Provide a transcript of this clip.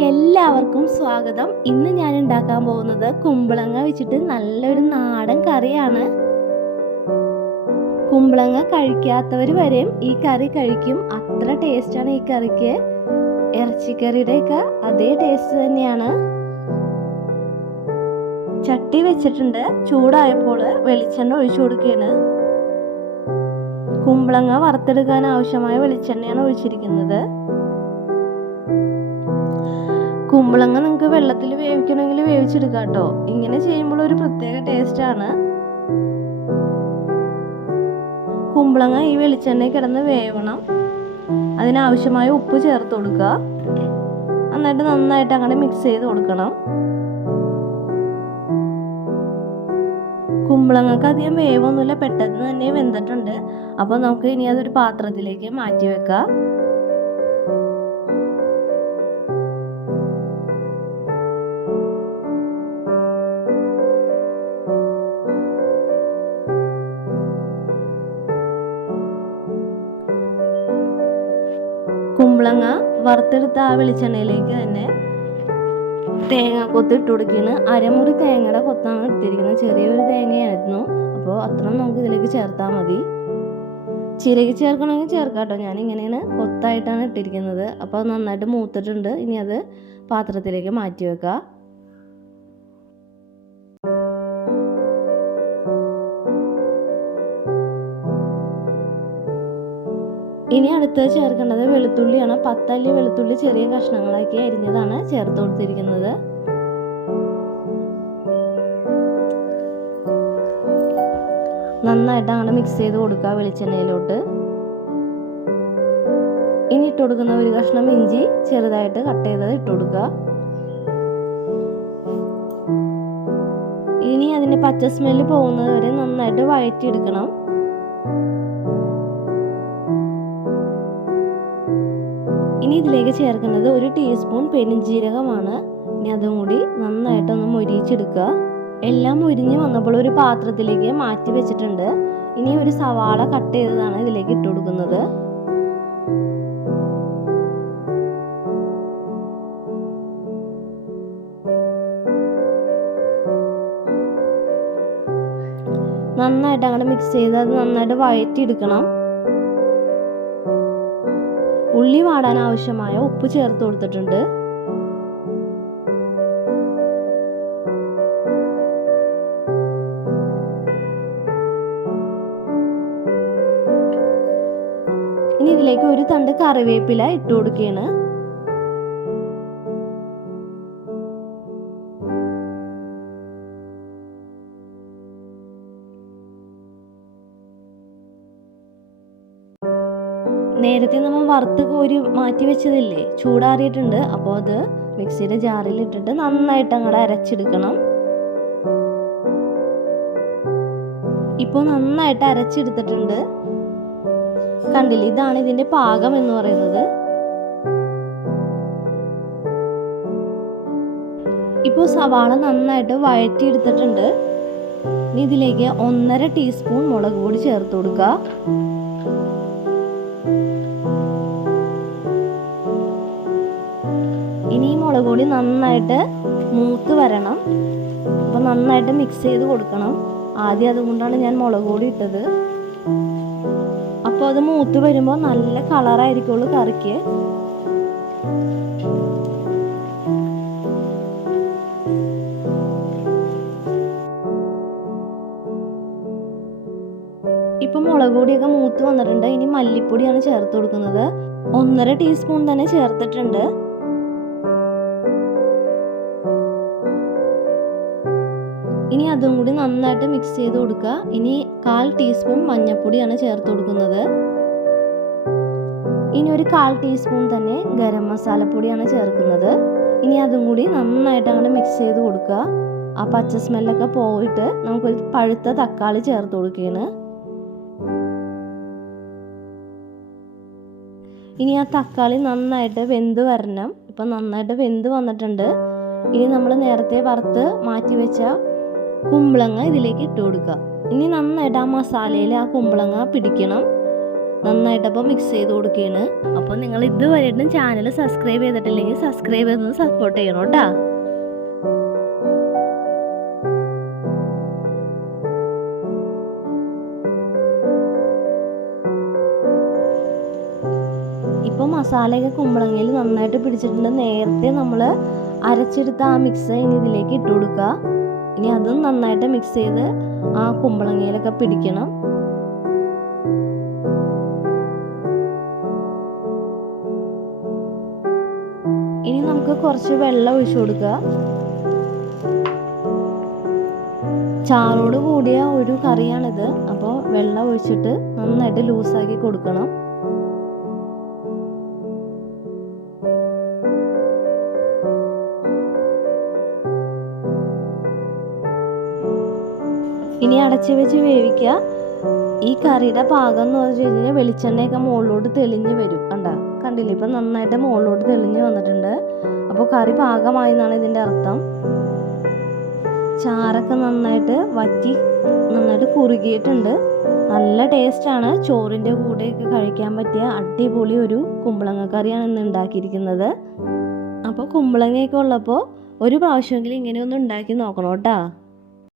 വീഡിയോയിലേക്ക് എല്ലാവർക്കും സ്വാഗതം. ഇന്ന് ഞാൻ ഉണ്ടാക്കാൻ പോകുന്നത് കുമ്പളങ്ങ വെച്ചിട്ട് നല്ലൊരു നാടൻ കറിയാണ്. കുമ്പളങ്ങ കഴിക്കാത്തവർ വരെയും ഈ കറി കഴിക്കും. അത്ര ടേസ്റ്റാണ് ഈ കറിക്ക്. ഇറച്ചിക്കറിയുടെയൊക്കെ അതേ ടേസ്റ്റ് തന്നെയാണ്. ചട്ടി വെച്ചിട്ടുണ്ട്. ചൂടായപ്പോൾ വെളിച്ചെണ്ണ ഒഴിച്ചു കൊടുക്കുകയാണ്. കുമ്പളങ്ങ വറുത്തെടുക്കാൻ ആവശ്യമായ വെളിച്ചെണ്ണയാണ് ഒഴിച്ചിരിക്കുന്നത്. കുമ്പളങ്ങ നിങ്ങൾക്ക് വെള്ളത്തിൽ വേവിക്കണമെങ്കിൽ വേവിച്ചെടുക്കാം കേട്ടോ. ഇങ്ങനെ ചെയ്യുമ്പോൾ ഒരു പ്രത്യേക ടേസ്റ്റാണ്. കുമ്പളങ്ങ ഈ വെളിച്ചെണ്ണയിൽ കിടന്ന് വേവണം. അതിനാവശ്യമായ ഉപ്പ് ചേർത്ത് കൊടുക്കുക. എന്നിട്ട് നന്നായിട്ട് അങ്ങനെ മിക്സ് ചെയ്ത് കൊടുക്കണം. കുമ്പളങ്ങക്ക് അധികം വേവൊന്നുമില്ല, പെട്ടെന്ന് തന്നെ വെന്തിട്ടുണ്ട്. അപ്പോൾ നമുക്ക് ഇനി അതൊരു പാത്രത്തിലേക്ക് മാറ്റി വെക്കാം. കുമ്പളങ്ങ വറുത്തെടുത്ത ആ വെളിച്ചെണ്ണയിലേക്ക് തന്നെ തേങ്ങ കൊത്ത് ഇട്ട് കൊടുക്കുകയാണ്. അരമുറി തേങ്ങയുടെ കൊത്താണ് ഇട്ടിരിക്കുന്നത്. ചെറിയൊരു തേങ്ങയായിരുന്നു. അപ്പോൾ അത്രയും നമുക്ക് ഇതിലേക്ക് ചേർത്താൽ മതി. ചിരകി ചേർക്കണമെങ്കിൽ ചേർക്കാം കേട്ടോ. ഞാൻ ഇങ്ങനെയാണ് കൊത്തായിട്ടാണ് ഇട്ടിരിക്കുന്നത്. അപ്പോൾ അത് നന്നായിട്ട് മൂത്തിട്ടുണ്ട്. ഇനി അത് പാത്രത്തിലേക്ക് മാറ്റി വെക്കുക. ഇനി അടുത്തത് ചേർക്കേണ്ടത് വെളുത്തുള്ളിയാണ്. 10 അല്ലി വെളുത്തുള്ളി ചെറിയ കഷ്ണങ്ങളാക്കി അരിഞ്ഞതാണ് ചേർത്ത് കൊടുത്തിരിക്കുന്നത്. നന്നായിട്ട് അങ്ങനെ മിക്സ് ചെയ്ത് കൊടുക്കുക വെളിച്ചെണ്ണയിലോട്ട്. ഇനി ഇട്ട് കൊടുക്കുന്ന ഒരു കഷ്ണം ഇഞ്ചി ചെറുതായിട്ട് കട്ട് ചെയ്തത് ഇട്ട് കൊടുക്കുക. ഇനി അതിൻ്റെ പച്ച സ്മെല്ല് പോകുന്നത് വരെ നന്നായിട്ട് വഴറ്റിയെടുക്കണം. ഇനി ഇതിലേക്ക് ചേർക്കുന്നത് 1 ടീസ്പൂൺ പെരുംജീരകമാണ്. ഇനി അതും കൂടി നന്നായിട്ടൊന്ന് മൊരിയിച്ചെടുക്കുക. എല്ലാം മൊരിഞ്ഞ് വന്നപ്പോൾ ഒരു പാത്രത്തിലേക്ക് മാറ്റി വെച്ചിട്ടുണ്ട്. ഇനി ഒരു സവാള കട്ട് ചെയ്തതാണ് ഇതിലേക്ക് ഇട്ട് കൊടുക്കുന്നത്. നന്നായിട്ട് അങ്ങനെ മിക്സ് ചെയ്ത് അത് നന്നായിട്ട് വഴറ്റിയെടുക്കണം. ഉള്ളി വാടാൻ ആവശ്യമായ ഉപ്പ് ചേർത്ത് കൊടുത്തിട്ടുണ്ട്. ഇനി ഇതിലേക്ക് ഒരു തണ്ട് കറിവേപ്പില ഇട്ട് കൊടുക്കുകയാണ്. നേരത്തെ നമ്മൾ വറുത്ത് കോരി മാറ്റി വെച്ചതില്ലേ, ചൂടാറിയിട്ടുണ്ട്. അപ്പോൾ അത് മിക്സിയുടെ ജാറിൽ ഇട്ടിട്ട് നന്നായിട്ട് അങ്ങോട്ട് അരച്ചെടുക്കണം. ഇപ്പോൾ നന്നായിട്ട് അരച്ചെടുത്തിട്ടുണ്ട്. കണ്ടില്ലേ, ഇതാണ് ഇതിൻ്റെ പാകം എന്ന് പറയുന്നത്. ഇപ്പോൾ സവാള നന്നായിട്ട് വഴറ്റിയെടുത്തിട്ടുണ്ട്. ഇനി ഇതിലേക്ക് 1.5 ടീസ്പൂൺ മുളക് പൊടി ചേർത്ത് കൊടുക്കുക. ഇനി ഈ മുളക് പൊടി നന്നായിട്ട് മൂത്ത് വരണം. അപ്പോൾ നന്നായിട്ട് മിക്സ് ചെയ്ത് കൊടുക്കണം. ആദ്യം അതുകൊണ്ടാണ് ഞാൻ മുളക് പൊടി ഇട്ടത്. അപ്പോൾ അത് മൂത്ത് വരുമ്പോൾ നല്ല കളറായിരിക്കുള്ളൂ കറിക്ക്. ഇപ്പം മുളക് പൊടിയൊക്കെ മൂത്ത് വന്നിട്ടുണ്ട്. ഇനി മല്ലിപ്പൊടിയാണ് ചേർത്ത് കൊടുക്കുന്നത്. 1.5 ടീസ്പൂൺ തന്നെ ചേർത്തിട്ടുണ്ട്. ഇനി അതും കൂടി നന്നായിട്ട് മിക്സ് ചെയ്ത് കൊടുക്കുക. ഇനി 1/4 ടീസ്പൂൺ മഞ്ഞൾപ്പൊടിയാണ് ചേർത്ത് കൊടുക്കുന്നത്. ഇനി ഒരു 1/4 ടീസ്പൂൺ തന്നെ ഗരം മസാലപ്പൊടിയാണ് ചേർക്കുന്നത്. ഇനി അതും കൂടി നന്നായിട്ട് അങ്ങോട്ട് മിക്സ് ചെയ്ത് കൊടുക്കുക. ആ പച്ച സ്മെല്ലൊക്കെ പോയിട്ട് നമുക്കൊരു പഴുത്ത തക്കാളി ചേർത്ത് കൊടുക്കുകയാണ്. ഇനി ആ തക്കാളി നന്നായിട്ട് വെന്ത് വരണം. ഇപ്പം നന്നായിട്ട് വെന്ത് വന്നിട്ടുണ്ട്. ഇനി നമ്മൾ നേരത്തെ വറുത്ത് മാറ്റി വെച്ച കുമ്പളങ്ങ ഇതിലേക്ക് ഇട്ട് കൊടുക്കുക. ഇനി നന്നായിട്ട് ആ മസാലയിൽ ആ കുമ്പളങ്ങ പിടിക്കണം. നന്നായിട്ടപ്പോൾ മിക്സ് ചെയ്ത് കൊടുക്കുകയാണ്. അപ്പോൾ നിങ്ങൾ ഇതുവരെയായിട്ടും ചാനൽ സബ്സ്ക്രൈബ് ചെയ്തിട്ടില്ലെങ്കിൽ സബ്സ്ക്രൈബ് ചെയ്തൊന്ന് സപ്പോർട്ട് ചെയ്യണം കേട്ടോ. ഇപ്പോൾ മസാലയൊക്കെ കുമ്പളങ്ങയിൽ നന്നായിട്ട് പിടിച്ചിട്ടുണ്ട്. നേരത്തെ നമ്മൾ അരച്ചെടുത്ത ആ മിക്സ് ഇനി ഇതിലേക്ക് ഇട്ട് കൊടുക്കുക. ഇനി അതും നന്നായിട്ട് മിക്സ് ചെയ്ത് ആ കുമ്പളങ്ങയിലൊക്കെ പിടിക്കണം. ഇനി നമുക്ക് കുറച്ച് വെള്ളം ഒഴിച്ചു കൊടുക്കുക. ചാറോട് കൂടിയ ഒരു കറിയാണിത്. അപ്പോൾ വെള്ളം ഒഴിച്ചിട്ട് നന്നായിട്ട് ലൂസാക്കി കൊടുക്കണം. ഇനി അടച്ചു വെച്ച് വേവിക്കുക. ഈ കറിയുടെ പാകം എന്ന് പറഞ്ഞു കഴിഞ്ഞാൽ വെളിച്ചെണ്ണയൊക്കെ മുകളിലോട്ട് തെളിഞ്ഞ് വരും. കണ്ടില്ലേ, ഇപ്പം നന്നായിട്ട് മുകളിലോട്ട് തെളിഞ്ഞ് വന്നിട്ടുണ്ട്. അപ്പോൾ കറി പാകമായി എന്നാണ് ഇതിൻ്റെ അർത്ഥം. ചാറൊക്കെ നന്നായിട്ട് വറ്റി നന്നായിട്ട് കുറുകിയിട്ടുണ്ട്. നല്ല ടേസ്റ്റാണ്. ചോറിൻ്റെ കൂടെയൊക്കെ കഴിക്കാൻ പറ്റിയ അടിപൊളി ഒരു കുമ്പളങ്ങ കറിയാണ് ഇന്ന് ഉണ്ടാക്കിയിരിക്കുന്നത്. അപ്പോൾ കുമ്പളങ്ങയൊക്കെ ഉള്ളപ്പോൾ ഒരു പ്രാവശ്യമെങ്കിലും ഇങ്ങനെയൊന്നും ഉണ്ടാക്കി നോക്കണം കേട്ടോ.